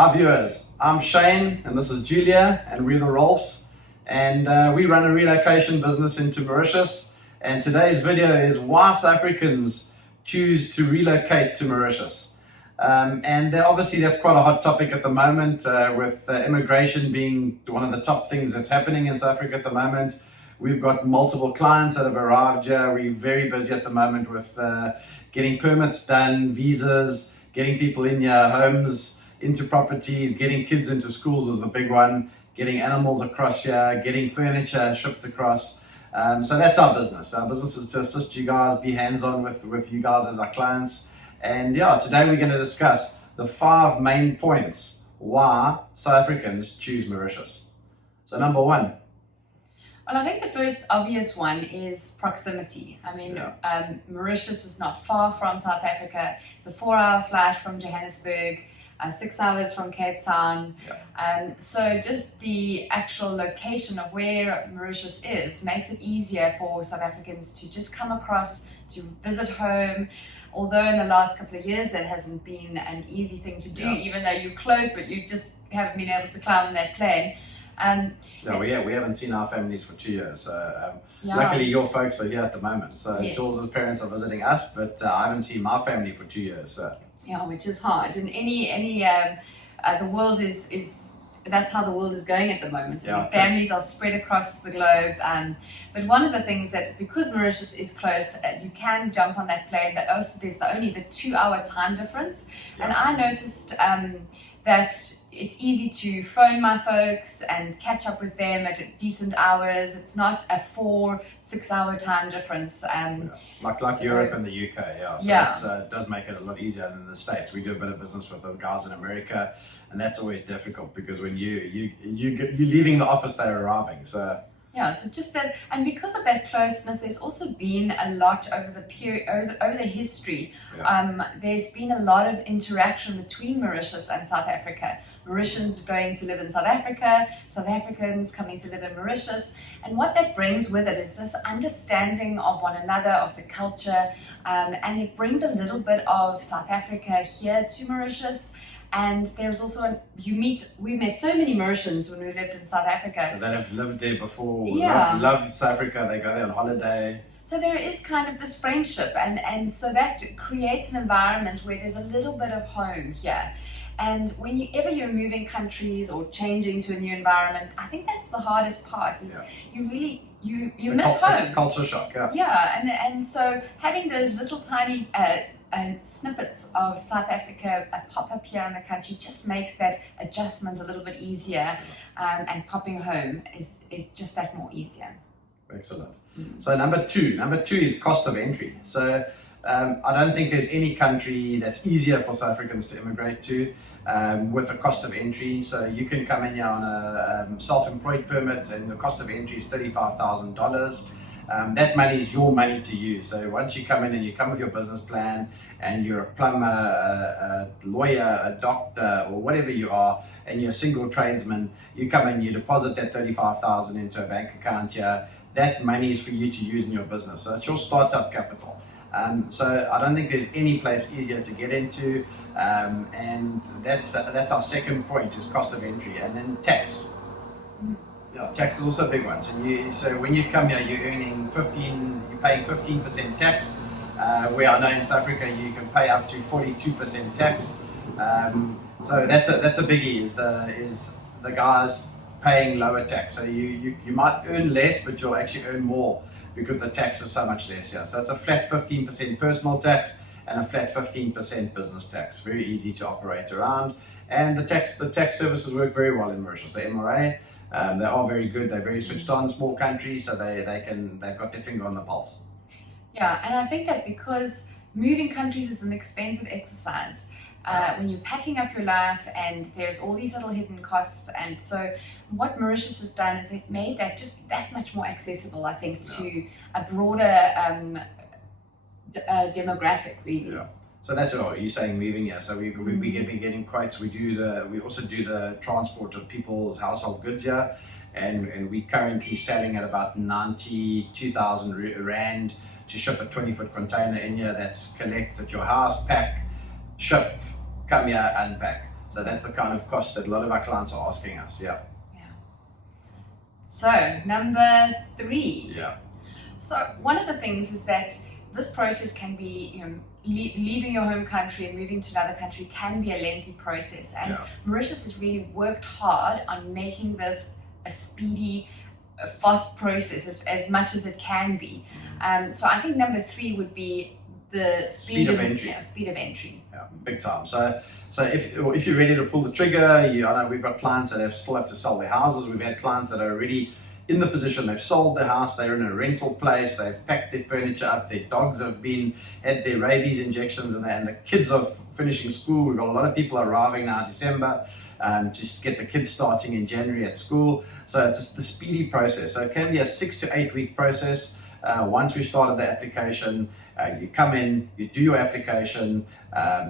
Our viewers, I'm Shane and this is Julia and we're the Rolfes, and we run a relocation business into Mauritius, and today's video is why South Africans choose to relocate to Mauritius. Obviously that's quite a hot topic at the moment, with immigration being one of the top things that's happening in South Africa at the moment. We've got multiple clients that have arrived here. We're very busy at the moment with getting permits done, visas, getting people in here, homes, into properties, getting kids into schools is the big one, getting animals across here, getting furniture shipped across. So that's our business. Our business is to assist you guys, be hands-on with you guys as our clients. And yeah, today we're going to discuss the 5 main points why South Africans choose Mauritius. So number 1. Well, I think the first obvious one is proximity. I mean, Mauritius is not far from South Africa. It's a 4-hour flight from Johannesburg, 6 hours from Cape Town. So just the actual location of where Mauritius is makes it easier for South Africans to just come across to visit home. Although in the last couple of years that hasn't been an easy thing to do, even though you're close, but you just haven't been able to climb on that plane. We haven't seen our families for 2 years. Luckily your folks are here at the moment. So Jules' parents are visiting us, but I haven't seen my family for 2 years. So. Yeah, which is hard. And the world is that's how the world is going at the moment. I mean, families are spread across the globe. But one of the things that, because Mauritius is close, you can jump on that plane. That also there's only the 2-hour time difference. And I noticed that it's easy to phone my folks and catch up with them at decent hours. It's not a 4-6 hour time difference. Like Europe and the UK, it does make it a lot easier than the States. We do a bit of business with the guys in America, and that's always difficult because when you're leaving the office, they're arriving. So just that, and because of that closeness, there's also been a lot over the period, over the history. There's been a lot of interaction between Mauritius and South Africa. Mauritians going to live in South Africa, South Africans coming to live in Mauritius, and what that brings with it is this understanding of one another, of the culture, and it brings a little bit of South Africa here to Mauritius. And there's also, we met so many Mauritians when we lived in South Africa. That have lived there before, loved South Africa, they go there on holiday. So there is kind of this friendship, and so that creates an environment where there's a little bit of home here. And whenever you're moving countries or changing to a new environment, I think that's the hardest part, is you really, you miss home. Culture shock, and so having those little tiny snippets of South Africa pop up here in the country just makes that adjustment a little bit easier, and popping home is just that more easier. Excellent. So number two is cost of entry. So I don't think there's any country that's easier for South Africans to immigrate to with a cost of entry. So you can come in here on a self-employed permit, and the cost of entry is $35,000. That money is your money to use. So once you come in and you come with your business plan and you're a plumber, a lawyer, a doctor, or whatever you are, and you're a single tradesman, you come in, you deposit that $35,000 into a bank account here. That money is for you to use in your business. So it's your startup capital. So I don't think there's any place easier to get into. And that's our second point, is cost of entry. And then tax. Tax is also a big one. So when you come here, you're paying 15% tax. Where I know in South Africa you can pay up to 42% tax. So that's a biggie. Is the guys paying lower tax? So you might earn less, but you'll actually earn more because the tax is so much less here. So it's a flat 15% personal tax and a flat 15% business tax. Very easy to operate around, and the tax services work very well in Mauritius. The MRA. They are very good. They're very switched on, small country, so they've got their finger on the pulse. Yeah, and I think that because moving countries is an expensive exercise, when you're packing up your life, and there's all these little hidden costs, and so what Mauritius has done is they've made that just that much more accessible, I think, to a broader demographic, really. So that's all. You're saying moving here. So we've been getting quotes. We also do the transport of people's household goods here, and we're currently selling at about 92,000 rand to ship a 20-foot container in here. That's collect at your house, pack, ship, come here, unpack. So that's the kind of cost that a lot of our clients are asking us. Yeah. So number 3. Yeah. So one of the things is that this process can be, leaving your home country and moving to another country can be a lengthy process. And Mauritius has really worked hard on making this a speedy, fast process as much as it can be. So I think number 3 would be the speed of entry. Speed of entry. Yeah, big time. So if you're ready to pull the trigger, I know we've got clients that still have to sell their houses. We've had clients that are already in the position, they've sold their house, they're in a rental place, they've packed their furniture up, their dogs have had their rabies injections, and the kids are finishing school. We've got a lot of people arriving now in December to get the kids starting in January at school. So it's just the speedy process. So it can be a 6 to 8 week process. Once we've started the application, you come in, you do your application,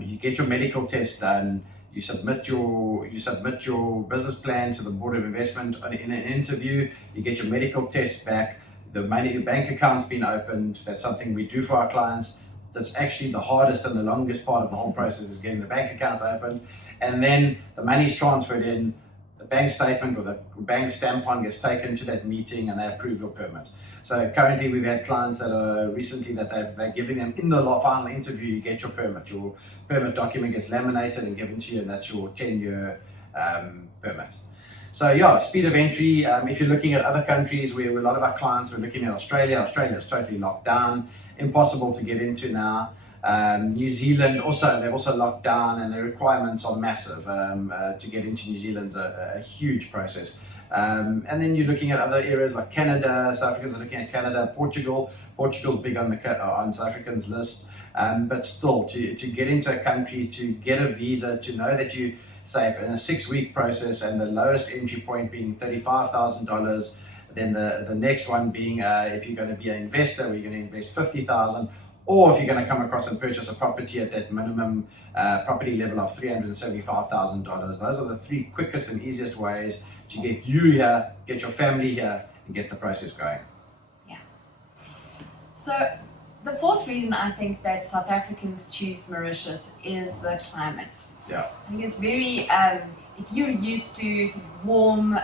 you get your medical test done, you submit your business plan to the Board of Investment in an interview, you get your medical test back, your bank account's been opened. That's something we do for our clients. That's actually the hardest and the longest part of the whole process, is getting the bank accounts opened. And then the money's transferred in, the bank statement or the bank stamp one gets taken to that meeting, and they approve your permit. So currently we've had clients that are recently that they're giving them in the final interview, you get your permit. Your permit document gets laminated and given to you, and that's your 10-year permit. So yeah, speed of entry. If you're looking at other countries, where a lot of our clients are looking at Australia is totally locked down, impossible to get into now. New Zealand also, they've also locked down, and the requirements are massive. To get into New Zealand's a huge process. And then you're looking at other areas like Canada. South Africans are looking at Canada, Portugal's big on South Africans list. But still, to get into a country, to get a visa, to know that you safe in a 6-week process, and the lowest entry point being $35,000. Then the next one being if you're going to be an investor, where you're going to invest $50,000. Or if you're going to come across and purchase a property at that minimum property level of $375,000. Those are the 3 quickest and easiest ways to get you here, get your family here, and get the process going. Yeah. So the 4th reason I think that South Africans choose Mauritius is the climate. Yeah. I think it's very, if you're used to sort of warm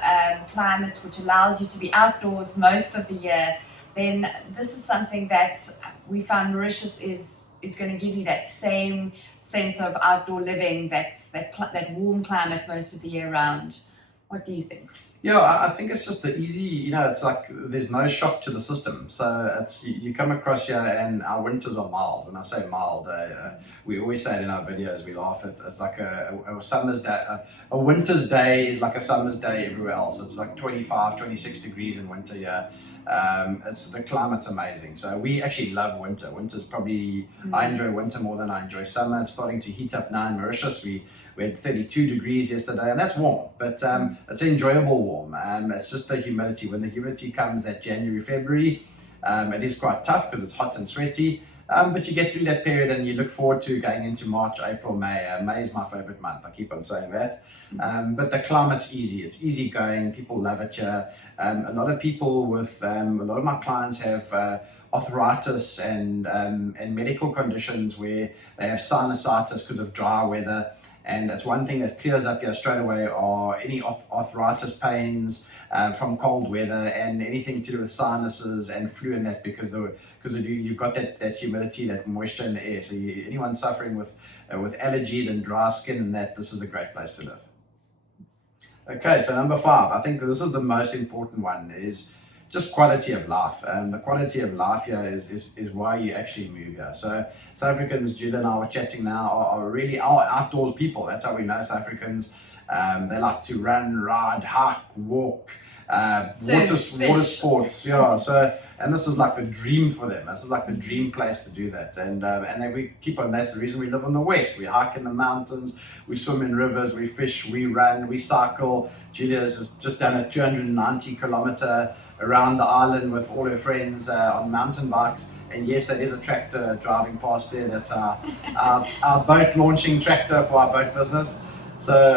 climates, which allows you to be outdoors most of the year, then this is something that we found Mauritius is going to give you that same sense of outdoor living, that warm climate most of the year round. What do you think? Yeah, I think it's just the easy, it's like there's no shock to the system. So it's you come across here, and our winters are mild. When I say mild, we always say it in our videos, we laugh at it's like a summer's day. A winter's day is like a summer's day everywhere else. It's like 25, 26 degrees in winter here. The climate's amazing. So we actually love winter. Winter's probably, I enjoy winter more than I enjoy summer. It's starting to heat up now in Mauritius. We had 32 degrees yesterday, and that's warm, but it's enjoyable warm. It's just the humidity. When the humidity comes that January, February, it is quite tough because it's hot and sweaty. But you get through that period, and you look forward to going into March, April, May. May is my favorite month. I keep on saying that. But the climate's easy. It's easy going. People love it here. A lot of people a lot of my clients have arthritis and medical conditions where they have sinusitis because of dry weather. And that's one thing that clears up here straight away are any arthritis pains from cold weather, and anything to do with sinuses and flu and that, because you've got that humidity, that moisture in the air. So anyone suffering with allergies and dry skin and that, this is a great place to live. Okay, so number 5, I think this is the most important one, is just quality of life. The quality of life here is why you actually move here. So South Africans, Julia and I were chatting now, are really our outdoors people. That's how we know South Africans. They like to run, ride, hike, walk, water sports. Yeah. So, and this is like the dream for them. This is like the dream place to do that. And then we keep on. That's the reason we live on the west. We hike in the mountains, we swim in rivers, we fish, we run, we cycle. Julia's just done a 290-kilometer around the island with all her friends on mountain bikes. And yes, that is a tractor driving past there. That's our boat launching tractor for our boat business. So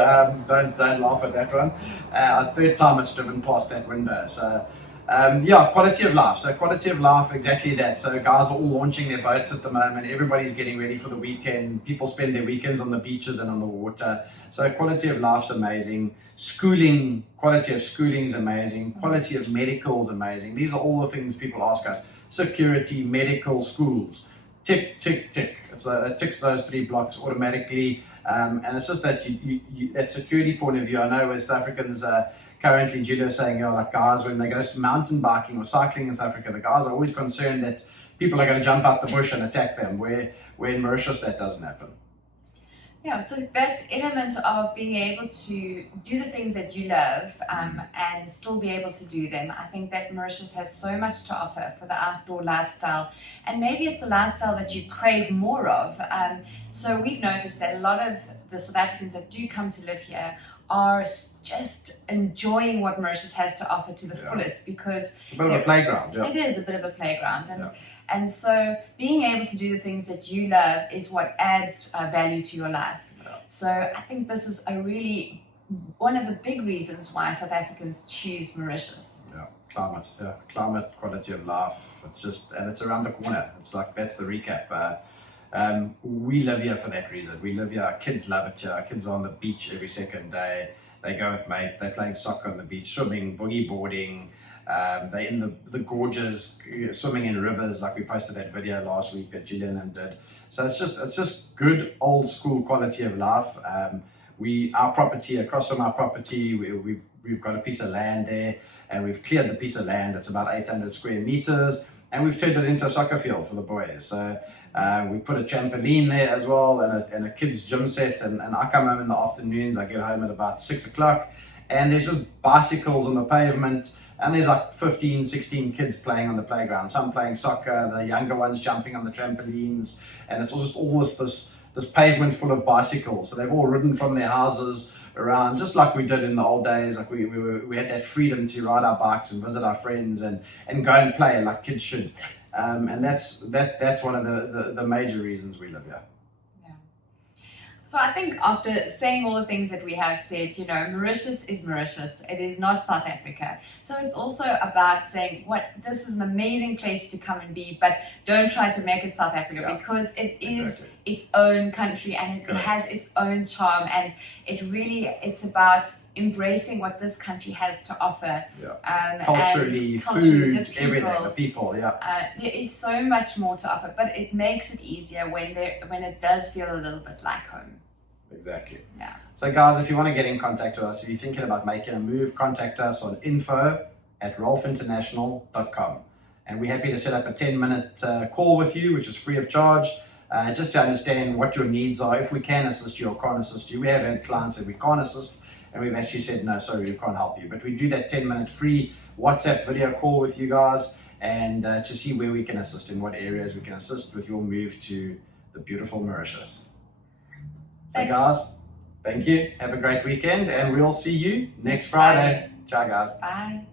don't laugh at that one. Our 3rd time it's driven past that window. So Yeah, quality of life. So quality of life, exactly that. So guys are all launching their boats at the moment. Everybody's getting ready for the weekend. People spend their weekends on the beaches and on the water. So quality of life's amazing. Schooling, quality of schooling is amazing. Quality of medical is amazing. These are all the things people ask us. Security, medical, schools. Tick, tick, tick. It ticks those 3 blocks automatically. And it's just that that security point of view. I know West Africans currently, Julia saying, like guys, when they go mountain biking or cycling in South Africa, the guys are always concerned that people are going to jump out the bush and attack them, where in Mauritius that doesn't happen. Yeah, so that element of being able to do the things that you love and still be able to do them, I think that Mauritius has so much to offer for the outdoor lifestyle, and maybe it's a lifestyle that you crave more of. So we've noticed that a lot of the South Africans that do come to live here are just enjoying what Mauritius has to offer to the fullest, because it's a bit of a playground. It is a bit of a playground, and so being able to do the things that you love is what adds value to your life. So I think this is one of the big reasons why South Africans choose Mauritius. Climate, quality of life. And it's around the corner. It's like, that's the recap. We live here for that reason. We live here. Our kids love it here. Our kids are on the beach every second day. They go with mates. They're playing soccer on the beach, swimming, boogie boarding. They're in the gorges, swimming in rivers, like we posted that video last week that Julian did. So it's just good old school quality of life. Our property, across from our property, we've got a piece of land there, and we've cleared the piece of land. It's about 800 square meters, and we've turned it into a soccer field for the boys. So we put a trampoline there as well, and a kids gym set, and I come home in the afternoons. I get home at about 6 o'clock, and there's just bicycles on the pavement, and there's like 15, 16 kids playing on the playground. Some playing soccer, the younger ones jumping on the trampolines, and it's just all this pavement full of bicycles. So they've all ridden from their houses around, just like we did in the old days. Like we had that freedom to ride our bikes and visit our friends and go and play like kids should. And that's one of the major reasons we live here. So I think after saying all the things that we have said, Mauritius is Mauritius. It is not South Africa. So it's also about saying, this is an amazing place to come and be, but don't try to make it South Africa, because it is its own country, and it has its own charm, and it's about embracing what this country has to offer. Culturally, food, everything, the people, there is so much more to offer, but it makes it easier when it does feel a little bit like home. Exactly. Yeah. So guys, if you want to get in contact with us, if you're thinking about making a move, contact us on info@rolfeinternational.com. And we're happy to set up a 10-minute call with you, which is free of charge, just to understand what your needs are, if we can assist you or can't assist you. We have had clients that we can't assist, and we've actually said, no, sorry, we can't help you. But we do that 10-minute free WhatsApp video call with you guys, and to see where we can assist, in what areas we can assist with your move to the beautiful Mauritius. So guys, thank you. Have a great weekend, and we'll see you next Friday. Ciao, guys. Bye.